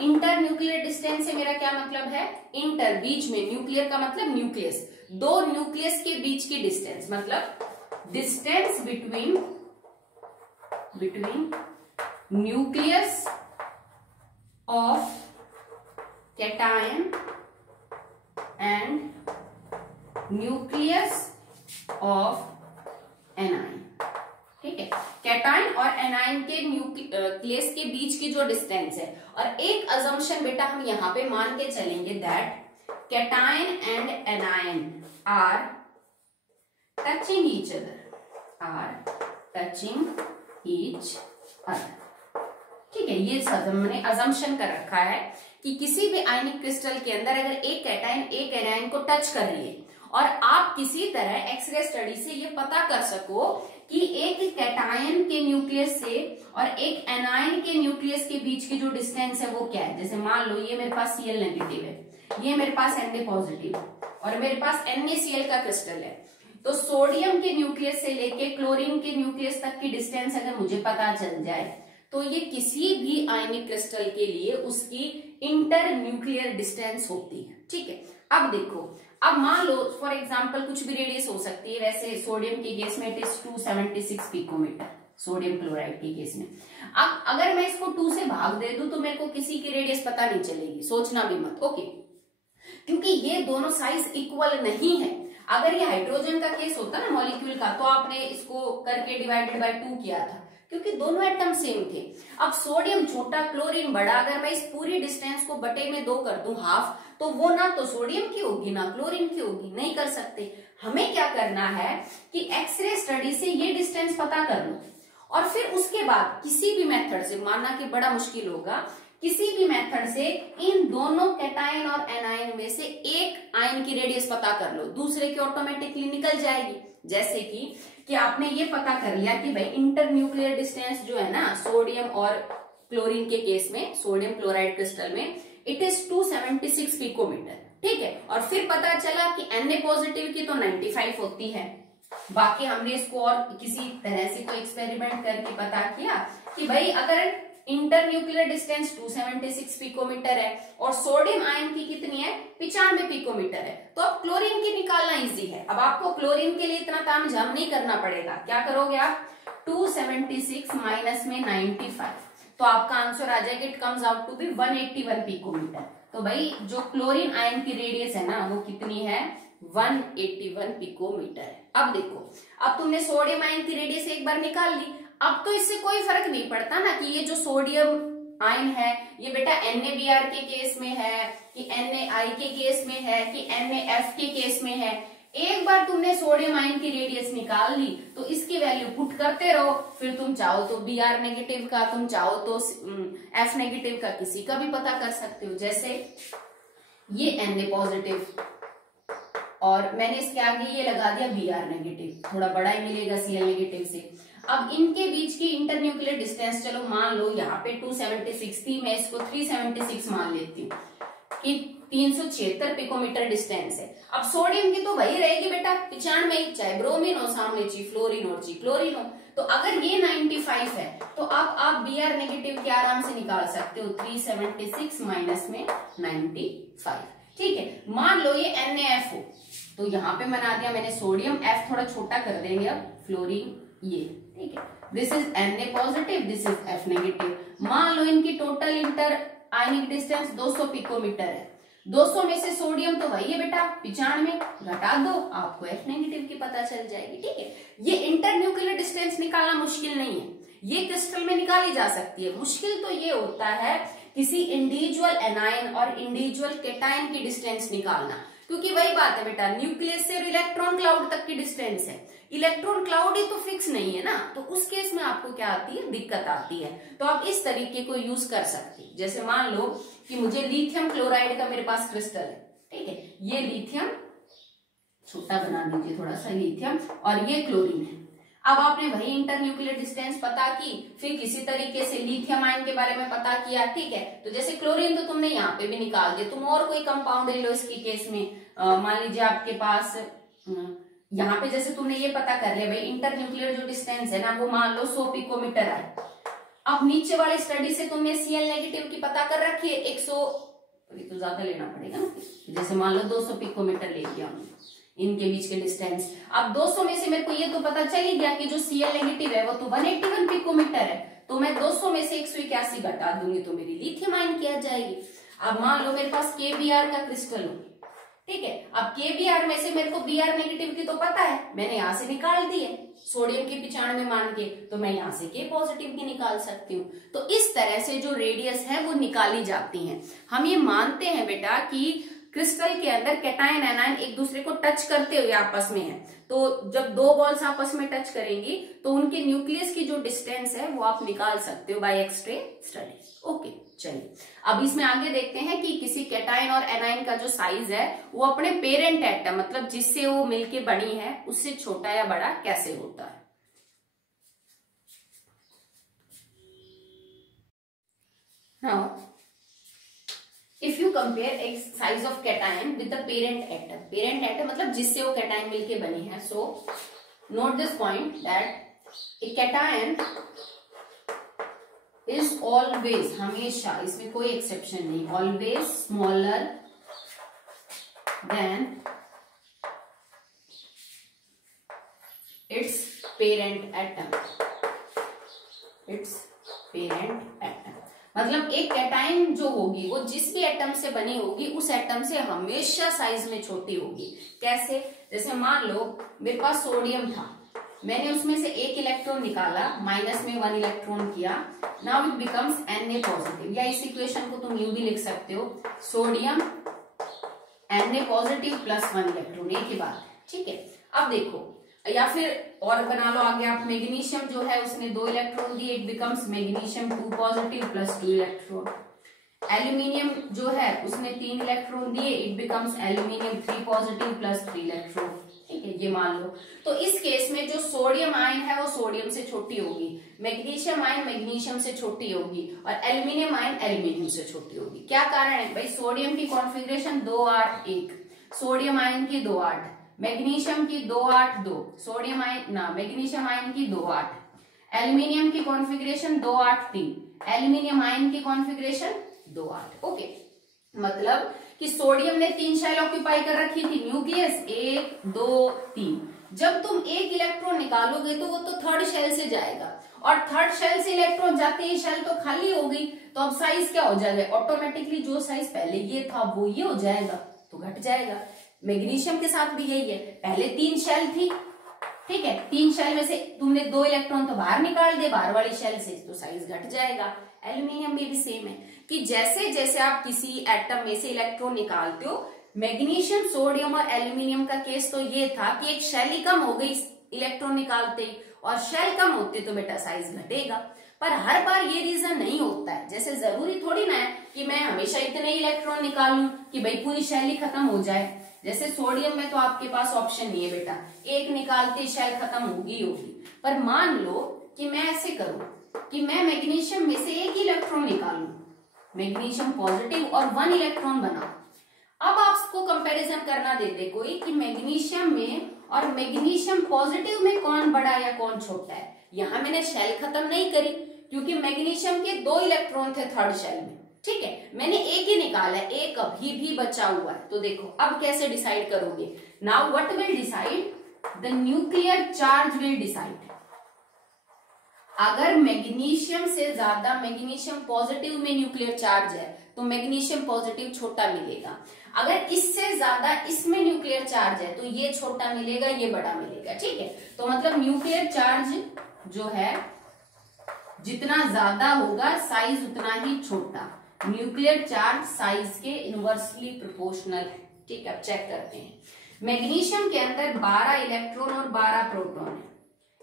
internuclear distance से मेरा क्या मतलब है, इंटर बीच में, न्यूक्लियर का मतलब न्यूक्लियस, दो न्यूक्लियस के बीच की डिस्टेंस, मतलब distance between nucleus of cation and nucleus of anion, ठीक है। कैटायन और एनायन के न्यूक्लियस के बीच की जो डिस्टेंस है, और एक अजम्पशन बेटा हम यहां पे मान के चलेंगे that cation and anion are touching each other, ठीक है। ये हमने अजम्पशन कर रखा है कि किसी भी आयनिक क्रिस्टल के अंदर अगर एक कैटायन एक एनायन को टच कर रही है और आप किसी तरह एक्सरे स्टडी से ये पता कर सको कि एक कैटायन के न्यूक्लियस से और एक एनायन के न्यूक्लियस के बीच की जो डिस्टेंस है वो क्या है। जैसे मान लो ये मेरे पास Cl नेगेटिव है, ये मेरे पास Na पॉजिटिव और मेरे पास NaCl का क्रिस्टल है। तो सोडियम के न्यूक्लियस से लेके क्लोरीन के न्यूक्लियस तक की डिस्टेंस अगर मुझे पता चल जाए तो ये किसी भी आयनिक क्रिस्टल के लिए उसकी इंटर न्यूक्लियर डिस्टेंस होती है। ठीक है, अब देखो, अब मान लो फॉर एग्जांपल कुछ भी रेडियस हो सकती है। वैसे सोडियम के केस में it is 276 picometer, sodium chloride के केस में। अब अगर मैं इसको 2 से भाग दे दूं तो मेरे को किसी की रेडियस पता नहीं चलेगी, सोचना भी मत। ओके, क्योंकि ये दोनों साइज इक्वल नहीं है। अगर ये हाइड्रोजन का केस होता ना मॉलिक्यूल का, तो आपने इसको करके डिवाइडेड बाय 2 किया था, क्योंकि दोनों एटम सेम थे। अब सोडियम छोटा क्लोरीन बड़ा, अगर मैं इस पूरी डिस्टेंस को बटे में 2 कर दूं हाफ, तो वो ना तो सोडियम की होगी ना क्लोरीन की होगी, नहीं कर सकते। हमें क्या करना है कि एक्सरे स्टडी से ये डिस्टेंस पता कर लो और फिर उसके बाद किसी भी मेथड से, मानना कि बड़ा मुश्किल होगा, किसी भी मेथड से इन दोनों कैटायन और एनायन में से एक आयन की रेडियस पता कर लो, दूसरे की ऑटोमेटिकली निकल जाएगी। जैसे कि आपने ये पता कर लिया कि भाई इंटर न्यूक्लियर डिस्टेंस जो है ना सोडियम और क्लोरीन के केस में, सोडियम क्लोराइड क्रिस्टल में इट इज 276 पिकोमीटर। ठीक है, और फिर पता चला कि Na पॉजिटिव की तो 95 होती है। बाकी हमने इसको और किसी तरह से कोई एक्सपेरिमेंट करके पता किया कि भाई अगर इंटर न्यूक्लियर डिस्टेंस 276 पिकोमीटर है और सोडियम आयन की कितनी है 95 पिकोमीटर है, तो अब क्लोरीन की निकालना इजी है। अब आपको क्लोरीन के लिए इतना तामझाम नहीं करना पड़ेगा। क्या करोगे आप, 276 माइनस में 95, तो आपका आंसर आ जाएगा, it comes out to be 181 picometer. तो भाई जो क्लोरीन आयन की रेडियस है ना वो कितनी है, 181 पिकोमीटर है। अब देखो, अब तुमने सोडियम आयन की रेडियस एक बार निकाल ली। अब तो इससे कोई फर्क नहीं पड़ता ना कि ये जो सोडियम आयन है ये बेटा NaBr के केस में है कि NaI के केस में है कि NaF के केस में है। एक बार तुमने सोडियम आयन की रेडियस निकाल ली तो इसकी वैल्यू पुट करते रहो, फिर तुम चाहो तो Br नेगेटिव का, तुम चाहो तो F नेगेटिव का, किसी का भी पता कर सकते हो। जैसे ये Na पॉजिटिव और मैंने इसके आगे ये लगा दिया Br नेगेटिव, थोड़ा बड़ा ही मिलेगा Cl नेगेटिव से। अब इनके बीच की इंटरन्यूक्लियर डिस्टेंस चलो मान लो यहाँ पे 276 थी, मैं इसको 376 मान लेती हूँ कि 376 पिकोमीटर डिस्टेंस है। अब सोडियम की तो वही रहेगी बेटा 95, चाहे ब्रोमीन हो सामने, ची फ्लोरीन हो ची क्लोरीन हो। तो अगर ये 95 है तो अब आप Br नेगेटिव के आराम से निकाल सकते हो, 376 माइनस में 95। ठीक है, मान लो ये NaF हो तो यहाँ पे बना दिया मैंने सोडियम, F थोड़ा छोटा कर देंगे अब, फ्लोरीन ये। ठीक है, this is Na positive, this is F negative. मान लो इनकी टोटल इंटर आयनिक डिस्टेंस 200 पिकोमीटर है। 200 में से सोडियम तो वही है बेटा 95, घटा दो, आपको F नेगेटिव की पता चल जाएगी। ठीक है, ये इंटर न्यूक्लियर डिस्टेंस निकालना मुश्किल नहीं है, ये क्रिस्टल में निकाली जा सकती है। मुश्किल तो ये होता है किसी इंडिविजुअल एनायन और इंडिविजुअल कैटायन की डिस्टेंस निकालना, क्योंकि वही बात है बेटा, न्यूक्लियस से इलेक्ट्रॉन क्लाउड तक की डिस्टेंस है, इलेक्ट्रॉन क्लाउड ही तो फिक्स नहीं है ना, तो उस केस में आपको क्या आती है, दिक्कत आती है। तो आप इस तरीके को यूज कर सकते हैं। जैसे मान लो कि मुझे लिथियम क्लोराइड का मेरे पास क्रिस्टल है, ठीक है, ये लिथियम, छोटा बना दीजिए थोड़ा सा, लिथियम और ये क्लोरीन है। अब आपने वही इंटर न्यूक्लियर डिस्टेंस पता की, फिर किसी तरीके से लिथियम आयन के बारे में पता किया। ठीक है, तो जैसे क्लोरीन तो तुमने यहाँ पे भी निकाल दिया, तुम और कोई कंपाउंड ले लो इसके केस में, मान लीजिए आपके पास यहाँ पे जैसे तुमने ये पता कर लिया भाई इंटर न्यूक्लियर जो डिस्टेंस है ना वो मान लो 100 पिकोमीटर है। अब नीचे वाली स्टडी से तुमने Cl नेगेटिव की पता कर रखी है 100, तो ज्यादा लेना पड़ेगा ना, जैसे मान लो 200 पिकोमीटर ले लिया इनके बीच के डिस्टेंस। अब 200 में से मेरे को ये तो पता चल ही गया कि जो Cl नेगेटिव है वो तो 181 पिकोमीटर है, तो मैं 200 में से 181 घटा दूंगी तो मेरी लिथियम आयन की आ जाएगी। अब मान लो मेरे पास KBr का क्रिस्टल हो, ठीक है, अब KBr में से मेरे को Br नेगेटिव की तो पता है, मैंने यहाँ से निकाल दी है सोडियम के 95 मान के, तो मैं यहाँ से K पॉजिटिव की निकाल सकती हूँ। तो इस तरह से जो रेडियस है वो निकाली जाती है। हम ये मानते हैं बेटा कि क्रिस्टल के अंदर कैटायन एनायन एक दूसरे को टच करते हुए आपस में है, तो जब दो बॉल्स आपस में टच करेंगी तो उनके न्यूक्लियस की जो डिस्टेंस है वो आप निकाल सकते हो बाय एक्स-रे स्टडी। ओके, चलिए अब इसमें आगे देखते हैं कि किसी कैटायन और एनायन का जो साइज है वो अपने पेरेंट एटम, मतलब जिससे वो मिलके बनी है, उससे छोटा या बड़ा कैसे होता है। नाउ इफ यू कंपेयर एक size of cation with the parent atom मतलब जिससे वो कैटायन मिलके बनी है, so note this point that a cation is always, हमेशा, इसमें कोई एक्सेप्शन नहीं, always smaller than its parent atom. मतलब एक कैटायन जो होगी वो जिस भी एटम से बनी होगी उस एटम से हमेशा साइज में छोटी होगी। कैसे? जैसे मान लो मेरे पास सोडियम था, मैंने उसमें से एक इलेक्ट्रॉन निकाला, माइनस में 1 इलेक्ट्रॉन किया, now it becomes Na positive. या इस इक्वेशन को तुम यूं भी लिख सकते हो, sodium Na positive plus 1 electron, एक ही बात है, ठीक है। अब देखो, या फिर और बना लो आगे आप, मैग्नीशियम जो है उसने 2 इलेक्ट्रॉन दिए, it becomes magnesium 2 positive plus 2 electron. Aluminium जो है उसने 3 इलेक्ट्रॉन दिए, it becomes aluminium 3 positive plus 3 electron, ठीक है, ये मान लो। तो इस केस में जो सोडियम आयन है वो सोडियम से छोटी होगी, मैग्नीशियम आयन मैग्नीशियम से छोटी होगी और एल्यूमिनियम आयन एल्यूमिनियम से छोटी होगी। क्या कारण है भाई? सोडियम की कॉन्फ़िगरेशन 2 8 1, सोडियम आयन की 2 8, मैग्नीशियम की 2 8 2, सोडियम आयन ना मैग्नीशियम आयन की 2 8, एल्यूमिनियम की कॉन्फ़िगरेशन 2 8 3, एल्यूमिनियम आयन की कॉन्फ़िगरेशन 2 8। ओके, मतलब कि सोडियम ने 3 शेल ऑक्यूपाई कर रखी थी, न्यूक्लियस 1 2 3। जब तुम एक इलेक्ट्रॉन निकालोगे तो वो तो थर्ड शेल से जाएगा और थर्ड शेल से इलेक्ट्रॉन जाते ही शेल तो खाली हो गई, तो अब साइज क्या हो जाएगा? ऑटोमेटिकली जो साइज पहले ये था वो ये हो जाएगा, तो घट जाएगा। मैग्नीशियम के साथ भी यही है, पहले 3 शेल थी, ठीक है, 3 शेल में से तुमने 2 इलेक्ट्रॉन तो बाहर निकाल दिए बाहर वाली शेल से, तो साइज घट जाएगा। एल्यूमिनियम में भी सेम है कि जैसे जैसे आप किसी एटम में से इलेक्ट्रॉन निकालते हो, मैग्नीशियम, सोडियम और एल्यूमिनियम का केस तो ये था कि एक शेल ही कम हो गई इलेक्ट्रॉन निकालते ही, और शेल कम होते तो बेटा साइज घटेगा। पर हर बार ये रीजन नहीं होता है, जैसे जरूरी थोड़ी ना है कि मैं हमेशा इतने इलेक्ट्रॉन निकालूं कि भाई पूरी शेल ही खत्म हो जाए। जैसे सोडियम में तो आपके पास ऑप्शन नहीं है बेटा, एक निकालते शेल खत्म होगी होगी। पर मान लो कि मैं ऐसे करूं कि मैं मैग्नीशियम में से एक इलेक्ट्रॉन निकालूं, मैग्नीशियम पॉजिटिव और 1 इलेक्ट्रॉन बनाऊं। अब आपको कंपैरिजन करना देते कोई कि मैग्नीशियम में और मैग्नीशियम पॉजिटिव में कौन बड़ा या कौन छोटा है। यहां मैंने शेल खत्म नहीं करी क्योंकि मैग्नीशियम के 2 इलेक्ट्रॉन थे थर्ड शेल में, ठीक है, मैंने एक ही निकाला, एक अभी भी बचा हुआ है। तो देखो अब कैसे डिसाइड करोगे? Now what will decide? The nuclear charge will decide. अगर मैग्नीशियम से ज्यादा, मैग्नीशियम पॉजिटिव में न्यूक्लियर चार्ज है तो मैग्नीशियम पॉजिटिव छोटा मिलेगा। अगर इससे ज्यादा इसमें न्यूक्लियर चार्ज है तो ये छोटा मिलेगा, ये बड़ा मिलेगा, ठीक है। तो मतलब न्यूक्लियर चार्ज जो है जितना ज्यादा होगा साइज उतना ही छोटा। न्यूक्लियर चार्ज साइज के इनवर्सली प्रोपोर्शनल है, ठीक है। अब चेक करते हैं, मैग्नीशियम के अंदर 12 इलेक्ट्रॉन और 12 प्रोटॉन है,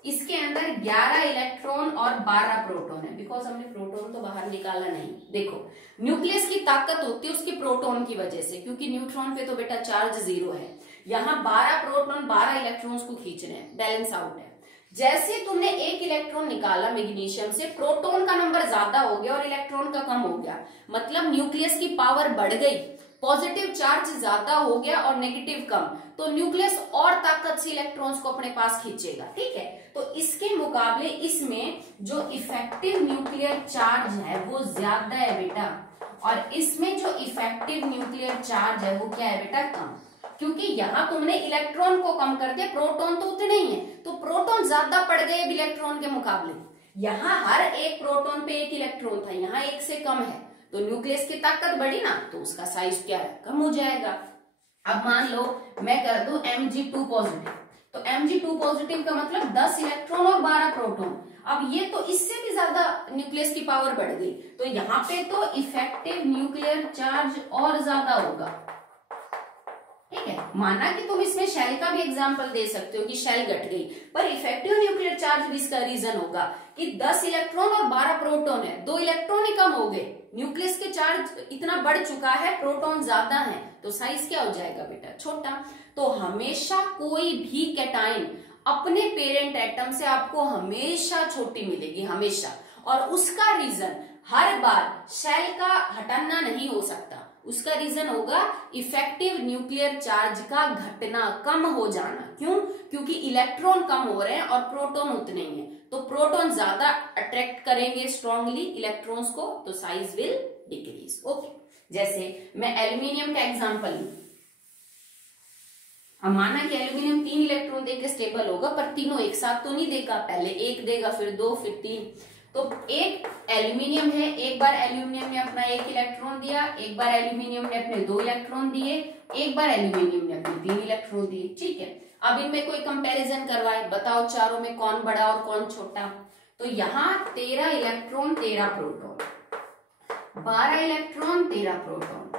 इसके अंदर 11 इलेक्ट्रॉन और 12 प्रोटॉन है, बिकॉज हमने प्रोटॉन तो बाहर निकाला नहीं। देखो न्यूक्लियस की ताकत होती है उसके प्रोटॉन की वजह से, क्योंकि न्यूट्रॉन पे तो बेटा चार्ज 0 है। यहाँ 12 प्रोटॉन 12 इलेक्ट्रॉन्स को खींच रहे हैं, बैलेंस आउट है। जैसे तुमने एक इलेक्ट्रॉन निकाला मैग्नीशियम से, प्रोटॉन का नंबर ज्यादा हो गया और इलेक्ट्रॉन का कम हो गया, मतलब न्यूक्लियस की पावर बढ़ गई, पॉजिटिव चार्ज ज्यादा हो गया और नेगेटिव कम, तो न्यूक्लियस और ताकत से इलेक्ट्रॉन्स को अपने पास खींचेगा, ठीक है। तो इसके मुकाबले इसमें जो इफेक्टिव न्यूक्लियर चार्ज है वो ज्यादा है बेटा, और इसमें जो इफेक्टिव न्यूक्लियर चार्ज है वो क्या है बेटा? कम, क्योंकि यहाँ तुमने इलेक्ट्रॉन को कम कर दिया, प्रोटॉन तो उतने ही है, तो प्रोटॉन ज्यादा पड़ गए इलेक्ट्रॉन के मुकाबले। यहाँ हर एक प्रोटॉन पे एक इलेक्ट्रॉन था, यहाँ एक से कम है, तो न्यूक्लियस की ताकत बढ़ी ना, तो उसका साइज क्या है? कम हो जाएगा। अब मान लो मैं कर दूं Mg2 पॉजिटिव, तो Mg2 पॉजिटिव का मतलब 10 इलेक्ट्रॉन और 12 प्रोटॉन। अब ये तो इससे भी ज्यादा न्यूक्लियस की पावर बढ़ गई, तो यहाँ पे तो इफेक्टिव न्यूक्लियर चार्ज और ज्यादा होगा, ठीक है। माना कि तुम इसमें शेल का भी एग्जांपल दे सकते हो कि शेल घट गई, पर इफेक्टिव न्यूक्लियर चार्ज भी इसका रीजन होगा कि 10 इलेक्ट्रॉन और 12 प्रोटॉन है, 2 इलेक्ट्रॉन ही कम हो गए, न्यूक्लियस के चार्ज इतना बढ़ चुका है, प्रोटॉन ज्यादा है, तो साइज क्या हो जाएगा बेटा? छोटा। तो हमेशा कोई भी कैटायन अपने पेरेंट एटम से आपको हमेशा छोटी मिलेगी, हमेशा। और उसका रीजन हर बार शेल का हटाना नहीं हो सकता। उसका रीजन होगा इफेक्टिव न्यूक्लियर चार्ज का घटना, कम हो जाना। क्यों? क्योंकि इलेक्ट्रॉन कम हो रहे हैं और प्रोटॉन उतने ही हैं, तो प्रोटॉन ज्यादा अट्रैक्ट करेंगे स्ट्रांगली इलेक्ट्रॉन्स को, तो साइज विल डिक्रीज। ओके, जैसे मैं एल्यूमिनियम का एग्जांपल लूं, अब माना कि एल्यूमिनियम 3 इलेक्ट्रॉन देके स्टेबल होगा, पर तीनों एक साथ तो नहीं देगा, पहले 1 देगा, फिर 2, फिर 3। तो एक एल्यूमिनियम है, एक बार एल्यूमिनियम ने अपना 1 इलेक्ट्रॉन दिया, एक बार एल्यूमिनियम ने अपने 2 इलेक्ट्रॉन दिए, एक बार एल्यूमिनियम ने अपने 3 इलेक्ट्रॉन दिए। ठीक है, अब इनमें कोई कंपैरिजन करवाए, बताओ चारों में कौन बड़ा और कौन छोटा। तो यहाँ 13 electron 13 proton, 12 electron 13 proton,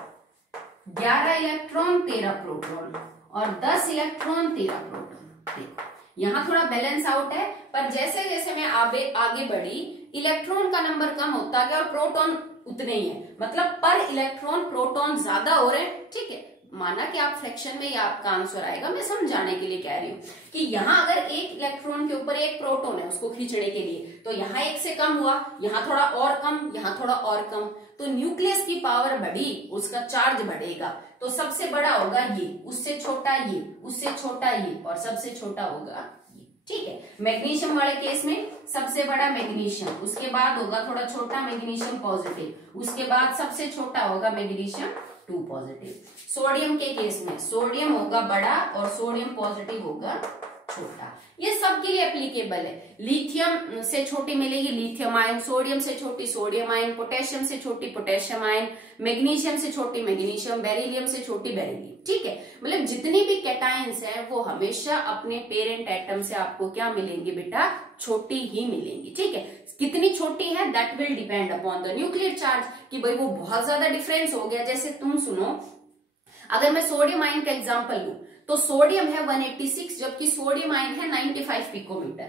11 electron 13 proton और 10 इलेक्ट्रॉन 13 प्रोटॉन। देखो यहाँ थोड़ा बैलेंस आउट है, पर जैसे जैसे मैं आगे बढ़ी इलेक्ट्रॉन का नंबर कम होता गया और प्रोटॉन उतने ही है, मतलब पर इलेक्ट्रॉन प्रोटॉन ज्यादा हो रहे हैं। ठीक है, माना कि आप फ्रैक्शन में ही आपका आंसर आएगा, मैं समझाने के लिए कह रही हूँ कि यहाँ अगर 1 इलेक्ट्रॉन के ऊपर 1 प्रोटॉन है उसको खींचने के लिए, तो यहाँ 1 से कम हुआ, यहाँ थोड़ा और कम, यहाँ थोड़ा और कम, तो न्यूक्लियस की पावर बढ़ी, उसका चार्ज बढ़ेगा। तो सबसे बड़ा होगा ये, उससे छोटा ये, उससे छोटा ये और सबसे छोटा होगा ये। ठीक है, मैग्नीशियम वाले केस में सबसे बड़ा मैग्नीशियम, उसके बाद होगा थोड़ा छोटा मैग्नीशियम पॉजिटिव, उसके बाद सबसे छोटा होगा मैग्नीशियम 2 पॉजिटिव। सोडियम के केस में सोडियम होगा बड़ा और सोडियम पॉजिटिव होगा छोटा। ये सबके लिए एप्लीकेबल है। लिथियम से छोटी मिलेगी लिथियम आयन, सोडियम से छोटी सोडियम आयन, पोटेशियम से छोटी पोटेशियम आयन, मैग्नीशियम से छोटी मैग्नीशियम, बेरिलियम से छोटी बेरिलियम। ठीक है, मतलब जितनी भी कैटायंस हैं वो हमेशा अपने पेरेंट एटम से आपको क्या मिलेंगे बेटा, छोटी ही मिलेंगी। ठीक है, कितनी छोटी है that will depend upon the nuclear charge, कि भाई वो बहुत ज्यादा डिफरेंस हो गया। जैसे तुम सुनो, अगर मैं सोडियम आयन का एग्जांपल लूं तो सोडियम है 186, जबकि सोडियम आयन है 95 पिकोमीटर।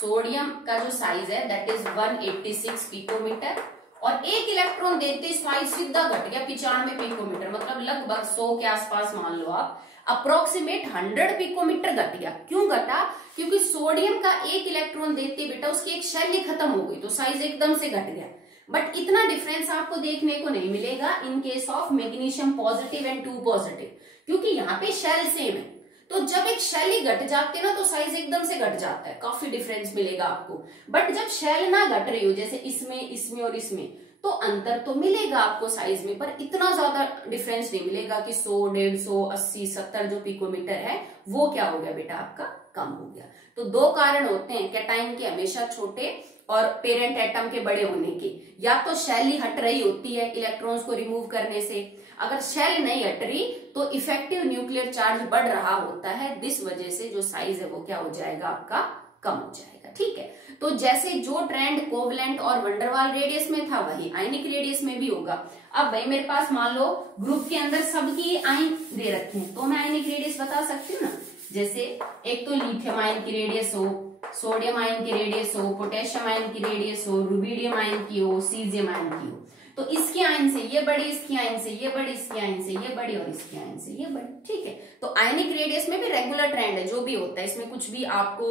सोडियम का जो साइज है दैट इज 186 पिकोमीटर और 1 इलेक्ट्रॉन देते साइज सीधा घट गया 95 पिकोमीटर, मतलब लगभग 100 के आसपास मान लो आप, अप्रोक्सीमेट 100 पिकोमीटर घट गया। क्यों घटा? क्योंकि सोडियम का 1 इलेक्ट्रॉन देते बेटा उसकी एक शेल ही खत्म हो गई, तो साइज एकदम से घट गया। बट इतना डिफरेंस आपको देखने को नहीं मिलेगा in case of magnesium positive and 2 positive, क्योंकि यहाँ पे शेल सेम है। तो जब एक शेल ही घट जाती है ना तो साइज एकदम से घट जाता है, काफी डिफरेंस मिलेगा आपको। बट जब शेल ना घट रही हो, जैसे इसमें, इसमें और इसमें, तो अंतर तो मिलेगा आपको साइज में, पर इतना ज्यादा डिफरेंस नहीं मिलेगा कि 100, 150, 80, 70 जो पिकोमीटर है वो क्या हो गया बेटा आपका, कम हो गया। तो 2 कारण होते हैं कैटायन के हमेशा छोटे और पेरेंट एटम के बड़े होने के। या तो शेल ही हट रही होती है इलेक्ट्रॉन्स को रिमूव करने से, अगर शेल नहीं हट रही तो इफेक्टिव न्यूक्लियर चार्ज बढ़ रहा होता है, जिस वजह से जो साइज है वो क्या हो जाएगा आपका, कम हो जाएगा। ठीक है, तो जैसे जो ट्रेंड कोवलेंट और वंडरवाल रेडियस में था वही आयनिक रेडियस में भी होगा। अब भाई मेरे पास मान लो ग्रुप के अंदर सबकी आयन दे रखे हैं, तो मैं आयनिक रेडियस बता सकती हूँ ना। जैसे एक तो लिथियम आयन की रेडियस हो, सोडियम आयन की रेडियस हो, पोटेशियम आयन की रेडियस हो, रुबिडियम आयन की हो, सीजियम आयन की हो, तो इसकी आयन से ये बड़ी, इसकी आयन से ये बड़ी, इसकी आयन से ये बड़ी और इसकी आयन से ये बड़ी। ठीक है, तो आयनिक रेडियस में भी रेगुलर ट्रेंड है, जो भी होता है इसमें कुछ भी आपको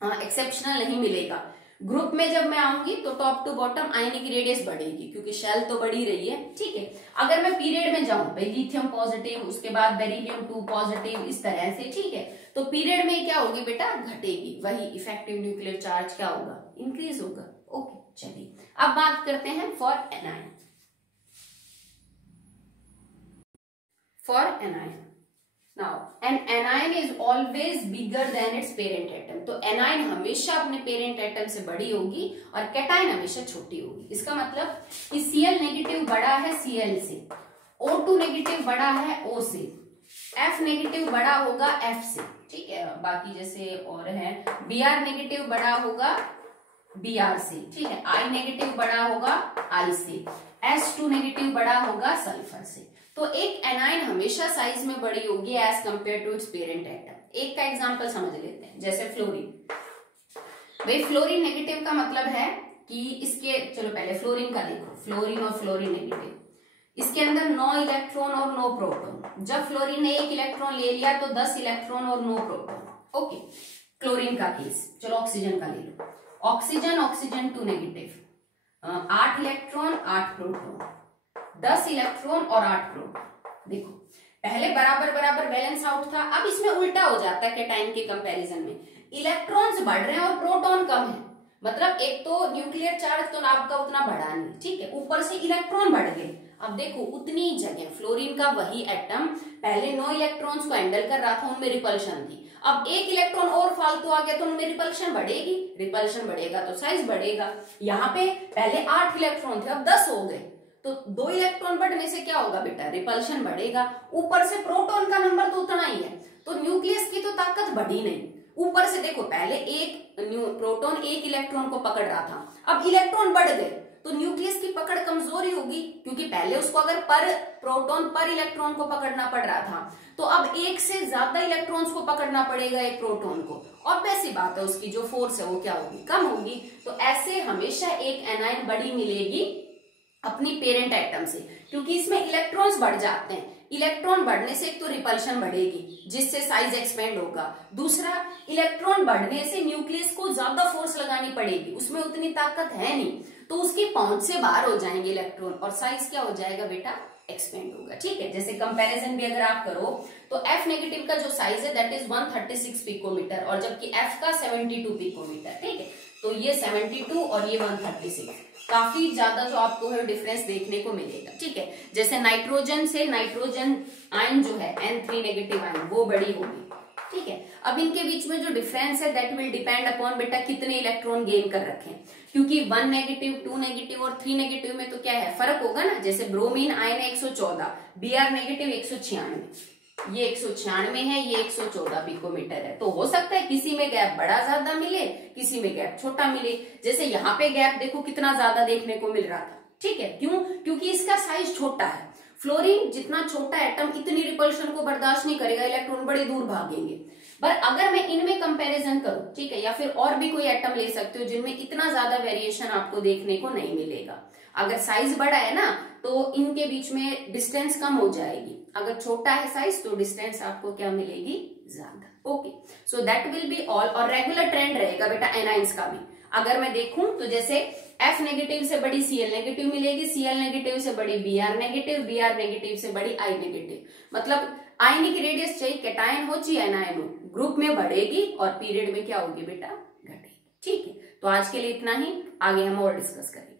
एक्सेप्शनल नहीं मिलेगा। ग्रुप में जब मैं आऊंगी तो top to bottom ionic radius बढ़ेगी, क्योंकि शेल तो बढ़ी रही है। ठीक है, अगर मैं पीरियड में जाऊं भाई लिथियम पॉजिटिव, उसके बाद बेरिलियम 2 पॉजिटिव, इस तरह से, ठीक है, तो पीरियड में क्या होगी बेटा, घटेगी, वही इफेक्टिव न्यूक्लियर चार्ज क्या होगा, इंक्रीज होगा। ओके, चलिए अब बात करते हैं for anion. For anion, now an anion is always bigger than its parent atom. तो एनायन हमेशा अपने पेरेंट एटम से बड़ी होगी और कैटायन हमेशा छोटी होगी। इसका मतलब कि Cl नेगेटिव बड़ा है Cl से, O2 नेगेटिव बड़ा है O से, F नेगेटिव बड़ा होगा F से। ठीक है, बाकी जैसे और है Br नेगेटिव बड़ा होगा Br से। ठीक है, I नेगेटिव बड़ा होगा I से, S2 नेगेटिव बड़ा होगा सल्फर से। तो एक एनायन हमेशा साइज में बड़ी होगी as compare to its parent atom. एक का एग्जांपल समझ लेते हैं, जैसे फ्लोरीन। भाई फ्लोरीन नेगेटिव का मतलब है कि इसके, चलो पहले फ्लोरीन का देखो, फ्लोरीन और फ्लोरीन नेगेटिव, इसके अंदर 9 इलेक्ट्रॉन और 9 प्रोटॉन। जब फ्लोरीन ने 1 इलेक्ट्रॉन ले लिया तो 10 इलेक्ट्रॉन और 9 प्रोटॉन। ओके, क्लोरीन का केस, चलो ऑक्सीजन का ले लो। Oxygen, oxygen 2 negative, 8 electron 8 proton, 10 electron और 8 प्रोटॉन। देखो पहले बराबर बराबर बैलेंस आउट था, अब इसमें उल्टा हो जाता है कि टाइम के कंपैरिजन में इलेक्ट्रॉन्स बढ़ रहे हैं और प्रोटॉन कम है। मतलब एक तो न्यूक्लियर चार्ज तो आपका उतना बढ़ा नहीं, ठीक है, ऊपर से इलेक्ट्रॉन बढ़ गए। अब देखो उतनी जगह फ्लोरीन का वही एटम पहले 9 इलेक्ट्रॉन्स को हैंडल कर रहा था, उनमें रिपल्शन थी। अब एक इलेक्ट्रॉन और फालतू आ गया तो उनमें रिपल्शन बढ़ेगी, रिपल्शन बढ़ेगा तो साइज बढ़ेगा। यहाँ पे पहले 8 इलेक्ट्रॉन थे, अब 10 हो गए, तो 2 इलेक्ट्रॉन बढ़ने से क्या होगा बेटा, रिपल्शन बढ़ेगा। ऊपर से प्रोटॉन का नंबर तो उतना ही है, तो न्यूक्लियस की तो ताकत बढ़ी नहीं। ऊपर से देखो पहले एक प्रोटॉन एक इलेक्ट्रॉन को पकड़ रहा था, अब इलेक्ट्रॉन बढ़ गए तो न्यूक्लियस की पकड़ कमजोरी होगी, क्योंकि पहले उसको अगर पर प्रोटॉन पर इलेक्ट्रॉन को पकड़ना पड़ रहा था, तो अब एक से ज्यादा इलेक्ट्रॉन्स को पकड़ना पड़ेगा एक प्रोटॉन को, और वैसी बात है उसकी जो फोर्स है वो क्या होगी, कम होगी। तो ऐसे हमेशा एक एनायन बड़ी मिलेगी अपनी पेरेंट एटम से, क्योंकि इसमें इलेक्ट्रॉन्स बढ़ जाते हैं। इलेक्ट्रॉन बढ़ने से एक तो रिपल्शन बढ़ेगी जिससे साइज एक्सपेंड होगा, दूसरा इलेक्ट्रॉन बढ़ने से न्यूक्लियस को ज्यादा फोर्स लगानी पड़ेगी, उसमें उतनी ताकत है नहीं, तो उसकी पहुंच से बाहर हो जाएंगे इलेक्ट्रॉन और साइज क्या हो जाएगा बेटा, एक्सपेंड होगा। ठीक है, जैसे कंपैरिजन भी अगर आप करो तो F नेगेटिव का जो साइज है दैट इज 136 पिकोमीटर और जबकि F का 72 पिकोमीटर। ठीक है, तो ये 72 और ये 136, काफी ज्यादा जो आपको है डिफरेंस देखने को मिलेगा। ठीक है, जैसे नाइट्रोजन से नाइट्रोजन आयन जो है N3 नेगेटिव आयन वो बड़ी होगी। ठीक है, अब इनके बीच में जो डिफरेंस है दैट विल डिपेंड अपॉन बेटा कितने इलेक्ट्रॉन गेन कर रखे हैं, क्योंकि 1 नेगेटिव 2 नेगेटिव और 3 नेगेटिव में तो क्या है फर्क होगा ना। जैसे ब्रोमीन आयन है 114, Br नेगेटिव 196, ये 196 है, ये 114 पिकोमीटर है, तो हो सकता है किसी में गैप बड़ा ज्यादा मिले, किसी में गैप छोटा मिले। जैसे यहाँ पे गैप देखो कितना ज्यादा देखने को मिल रहा था। ठीक है, क्यों, क्योंकि इसका साइज छोटा है। फ्लोरीन जितना छोटा एटम इतनी रिपल्शन को बर्दाश्त नहीं करेगा, इलेक्ट्रॉन बड़ी दूर भागेंगे। पर अगर मैं इनमें कंपैरिजन करूं, ठीक है, या फिर और भी कोई एटम ले सकते हो जिनमें इतना ज्यादा वेरिएशन आपको देखने को नहीं मिलेगा। अगर साइज बड़ा है ना तो इनके बीच में डिस्टेंस कम हो जाएगी, अगर छोटा है साइज तो डिस्टेंस आपको क्या मिलेगी, ज्यादा। Okay, so that will be all. और रेगुलर ट्रेंड रहेगा बेटा एनाइंस का भी। अगर मैं देखूं तो जैसे F नेगेटिव से बड़ी Cl नेगेटिव मिलेगी, Cl नेगेटिव से बड़ी Br नेगेटिव, Br नेगेटिव से बड़ी I नेगेटिव। मतलब आयनिक रेडियस चाहिए कैटायन हो चाहे एनायन हो, ग्रुप में बढ़ेगी और पीरियड में क्या होगी बेटा, घटेगी। ठीक है, तो आज के लिए इतना ही, आगे हम और डिस्कस करेंगे।